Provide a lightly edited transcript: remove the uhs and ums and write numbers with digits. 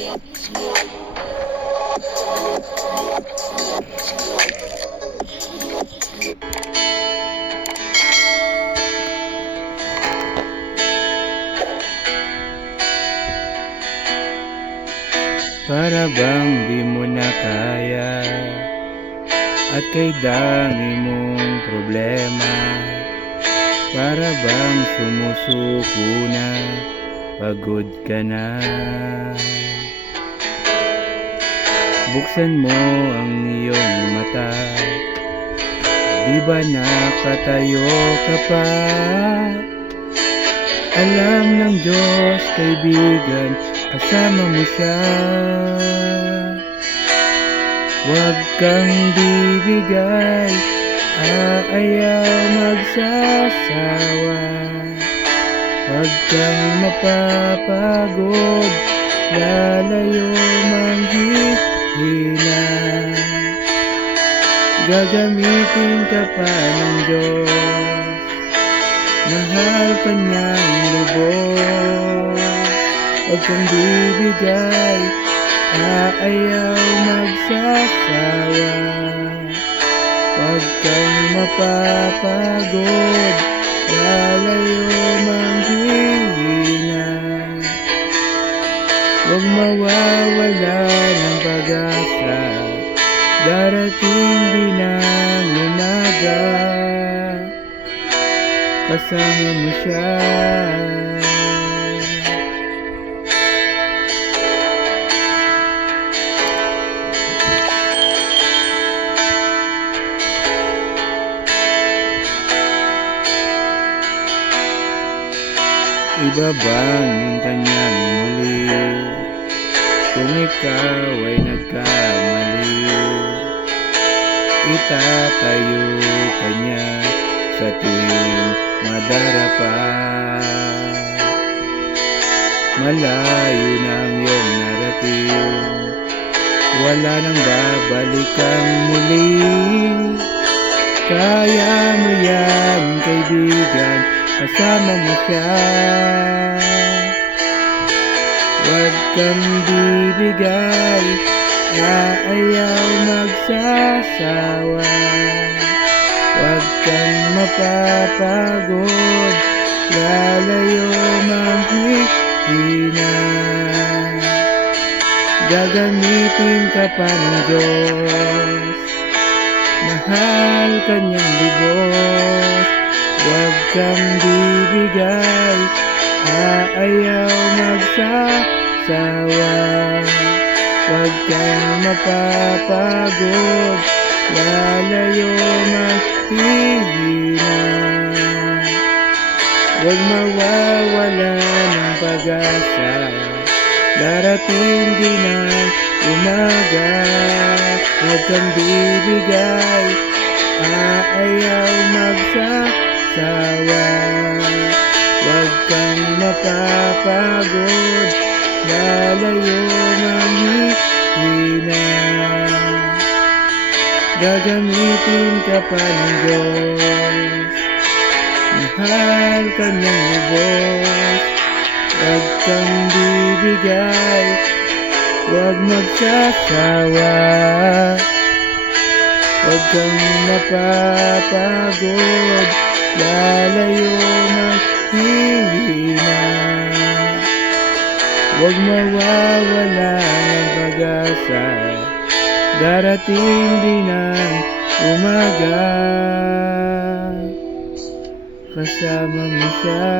Para bang di mo na kaya at kay dami mong problema? Para bang sumusuko na, pagod ka na? Buksan mo ang iyong mata, di ba nakatayo ka pa? Alam ng Diyos, kaibigan, kasama mo siya. Huwag kang bibigay, ayaw magsasawa. Huwag kang mapapagod, lalayo manghihina. Gagamitin ka pa ng Diyos, mahal ka niyang lubos. Huwag kang bibigay, ayaw magsasawa. Huwag kang mapapagod, lalayo manghihina. Huwag mawawala ng pag-asa, darating din ang umaga. Kasama mo siya. Ibabangin ka niyang muli kung ikaw ay nagkamali. Itatayo ka niya sa tuwing madarapa. Malayo na ang iyong narating, wala nang babalikan muli. Kaya mo yan, kaibigan, kasama mo siya. Huwag kang bibigay, ayaw magsasawa. Huwag kang mapapagod, lalayo manghihina. Gagamitin ka pa ng Diyos, mahal ka niyang lubos. Huwag kang bibigay, ayaw magsasawa. Huwag kang mapapagod, lalayo manghihina. Huwag mawawala ng pag-asa, darating din ang umaga. Huwag kang bibigay, ayaw magsasawa. Huwag kang mapapagod, lalayo manghihina. Gagamitin ka pa ng Diyos, mahal ka niyang lubos. Huwag kang bibigay, huwag magsasawa. Huwag kang mapapagod, lalayo manghihina. Huwag mawawala ng pag-asa, darating din ang umaga. Kasama mo siya.